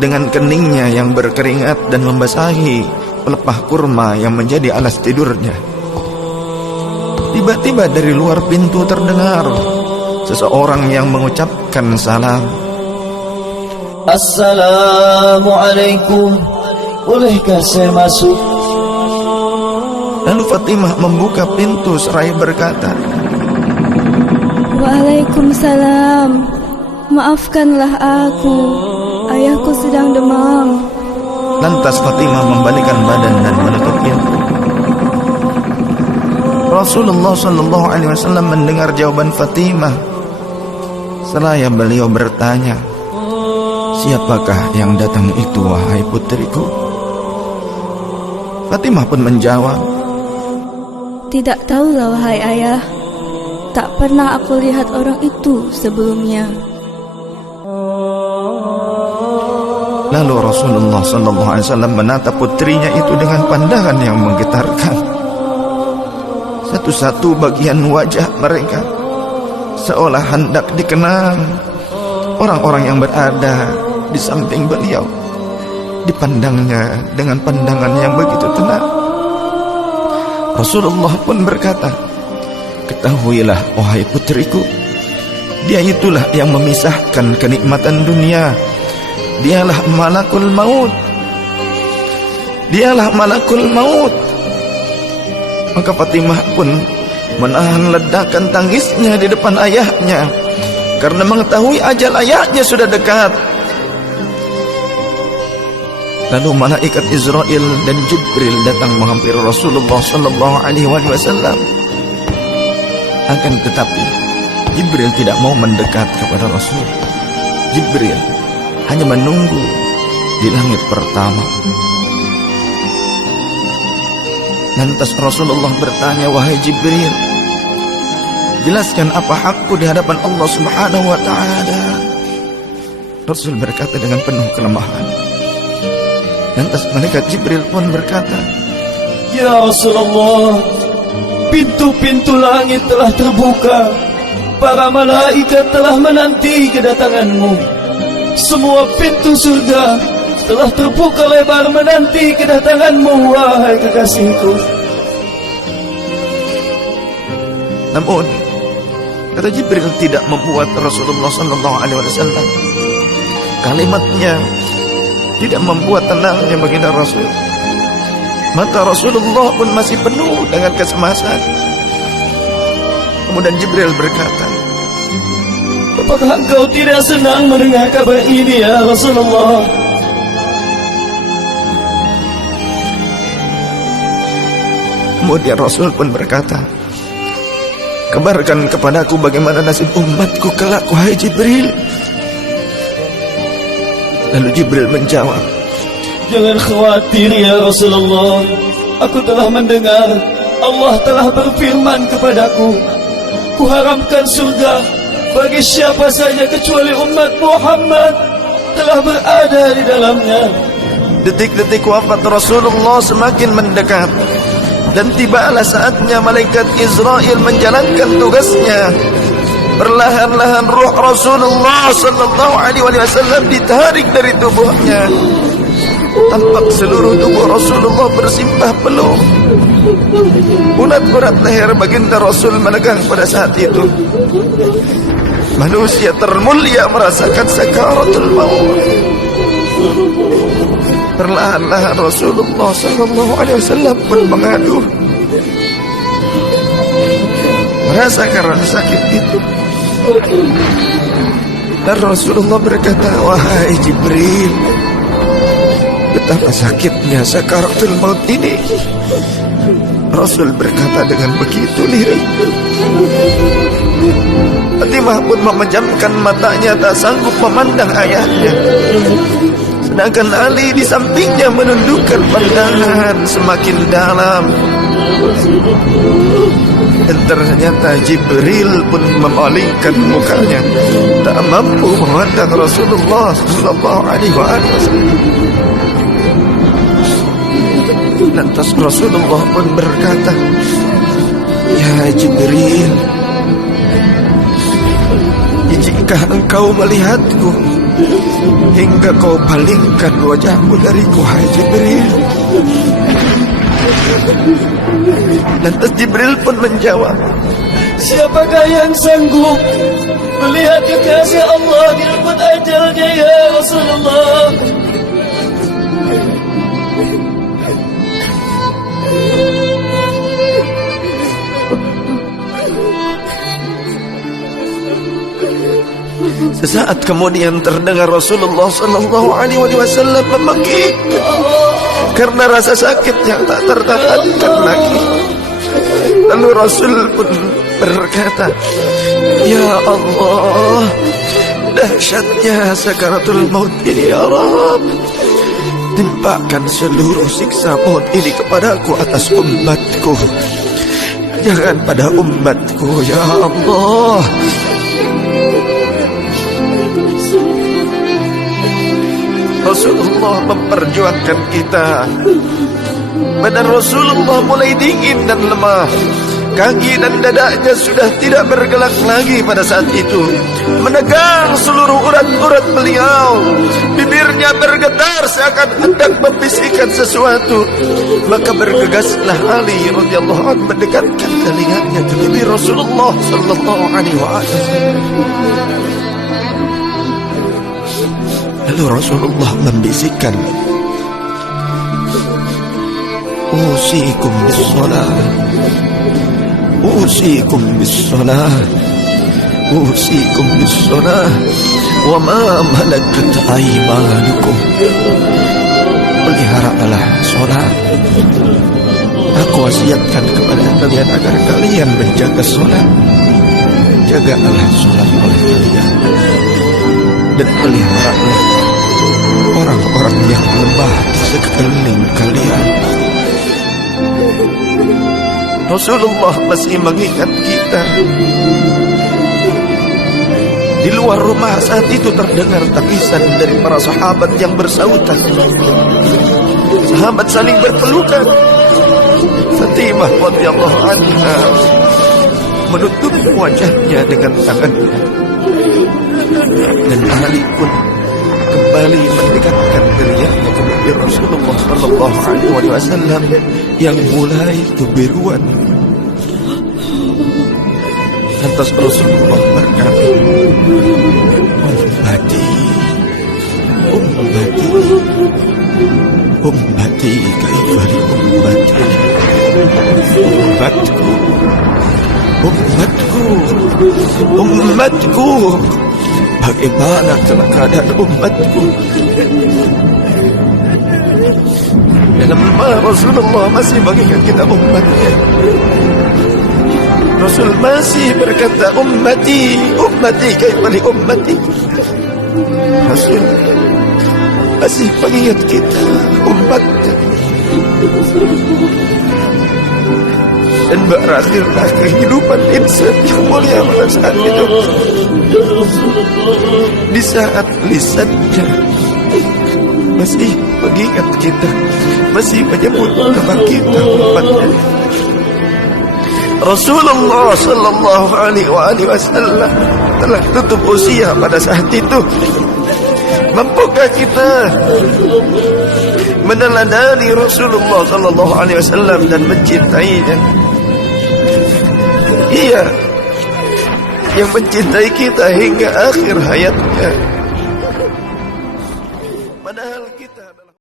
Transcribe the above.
dengan keningnya yang berkeringat dan membasahi pelepah kurma yang menjadi alas tidurnya. Tiba-tiba dari luar pintu terdengar seseorang yang mengucapkan salam. Assalamualaikum, bolehkah saya masuk? Lalu Fatimah membuka pintu seraya berkata, Waalaikumsalam, maafkanlah aku, ayahku sedang demam. Lantas Fatimah membalikan badan dan menutup pintu. Rasulullah sallallahu alaihi wasallam mendengar jawaban Fatimah. Seraya beliau bertanya, siapakah yang datang itu, wahai putriku? Fatimah pun menjawab, Tidak tahulah wahai ayah, tak pernah aku lihat orang itu sebelumnya. Lalu Rasulullah sallallahu alaihi wasallam menatap putrinya itu dengan pandangan yang menggetarkan. Satu-satu bagian wajah mereka seolah hendak dikenang. Orang-orang yang berada di samping beliau dipandangnya dengan pandangan yang begitu tenang. Rasulullah pun berkata, ketahuilah wahai putriku, dia itulah yang memisahkan kenikmatan dunia. Dialah malakul maut. Dialah malakul maut. Maka Fatimah pun menahan ledakan tangisnya di depan ayahnya, karena mengetahui ajal ayahnya sudah dekat. Lalu malaikat Israel dan Jibril datang menghampiri Rasulullah sallallahu alaihi wasallam. Akan tetapi Jibril tidak mau mendekat kepada Rasul. Jibril hanya menunggu di langit pertama. Lantas Rasulullah bertanya, wahai Jibril, jelaskan apa hakku di hadapan Allah Subhanahu wa ta'ala. Rasul berkata dengan penuh kelemahan. Lantas malaikat Jibril pun berkata, Ya Rasulullah, pintu-pintu langit telah terbuka. Para malaikat telah menanti kedatanganmu. Semua pintu surga telah terbuka lebar menanti kedatanganmu, wahai kekasihku. Namun kata Jibril tidak membuat Rasulullah sallallahu alaihi wasallam. Kalimatnya tidak membuat tenangnya baginda Rasul. Mata Rasulullah pun masih penuh dengan kecemasan. Kemudian Jibril berkata, apakah engkau tidak senang mendengar kabar ini, ya Rasulullah? Kemudian Rasul pun berkata, kabarkan kepadaku bagaimana nasib umatku kelak, wahai Jibril. Lalu Jibril menjawab, jangan khawatir ya Rasulullah. Aku telah mendengar Allah telah berfirman kepadaku, kuharamkan surga bagi siapa saja kecuali umat Muhammad telah berada di dalamnya. Detik-detik wafat Rasulullah semakin mendekat, dan tibalah saatnya malaikat Israel menjalankan tugasnya. Perlahan-lahan ruh Rasulullah sallallahu alaihi wasallam ditarik dari tubuhnya. Tampak seluruh tubuh Rasulullah bersimpah peluh. Urat-urat leher baginda Rasul menegang pada saat itu. Manusia termulia merasakan sakaratul maut. Perlahan-lahan Rasulullah sallallahu alaihi wasallam pun mengadu, merasakan rasa sakit itu. Dan Rasulullah berkata, wahai Jibril, betapa sakitnya sakaratul maut ini. Rasul berkata dengan begitu lirih. Fatimah pun memejamkan matanya, tak sanggup memandang ayahnya. Sedangkan Ali di sampingnya menundukkan pandangan semakin dalam. Dan ternyata Jibril pun memalingkan mukanya, tak mampu memandang Rasulullah sallallahu alaihi wasallam. Lantas Rasulullah pun berkata, ya Jibril, jika engkau melihatku hingga kau palingkan wajahmu dariku, hai Jibril. Lantas Jibril pun menjawab, siapakah yang sanggup melihat kekasih Allah direbut ajalnya ya Rasulullah? Sesaat kemudian terdengar Rasulullah sallallahu alaihi wasallam membekik karena rasa sakit yang tak tertahankan lagi. Lalu Rasul pun berkata, ya Allah, dahsyatnya sakaratul maut ini ya Rabb. Timpakan seluruh siksa maut ini kepadaku atas umatku, jangan pada umatku ya Allah. Rasulullah memperjuangkan kita. Badan Rasulullah mulai dingin dan lemah. Kaki dan dadanya sudah tidak bergerak lagi pada saat itu. Menegang seluruh urat-urat beliau. Bibirnya bergetar seakan hendak membisikkan sesuatu. Maka bergegaslah Ali radhiyallahu anhu mendekatkan telinganya ke bibir Rasulullah sallallahu alaihi wasallam. Lalu Rasulullah membisikkan, usikum bis-shalah, usikum bis-shalah, usikum bis-shalah, wa ma malakat aymanukum. Peliharalah salat. Aku wasiatkan kepada kalian agar kalian menjaga salat. Jagalah salat oleh kalian dan peliharalah orang-orang yang lemah di sekeliling kalian. Rasulullah masih mengingat kita. Di luar rumah saat itu terdengar tangisan dari para sahabat yang bersautan. Sahabat saling berpelukan. Fatimah radhiyallahu anha menutup wajahnya dengan tangannya. Dan Ali pun kembali mendekatkan dirinya ke bibir Rasulullah sallallahu alaihi wasallam yang mulai kebiruan. Lantas Rasulullah berkata, ummati, ummati, ummati, kaifali ummati, ummatku, ummatku, ummatku. Bagaimana keadaan umatku? Dalam Rasulullah masih mengingat kita umatnya. Rasul masih berkata, ummati, ummati, kaifali ummati. Rasul masih mengingat kita umatnya. Dan berakhirlah kehidupan insan yang mulia pada saat itu. Di saat lisannya masih mengingat kita, masih menyebut nama kita umatnya. Rasulullah sallallahu alaihi wasallam telah tutup usia pada saat itu. Mampukah kita meneladani Rasulullah sallallahu alaihi wasallam dan mencintainya? Ia yang mencintai kita hingga akhir hayatnya. Padahal kita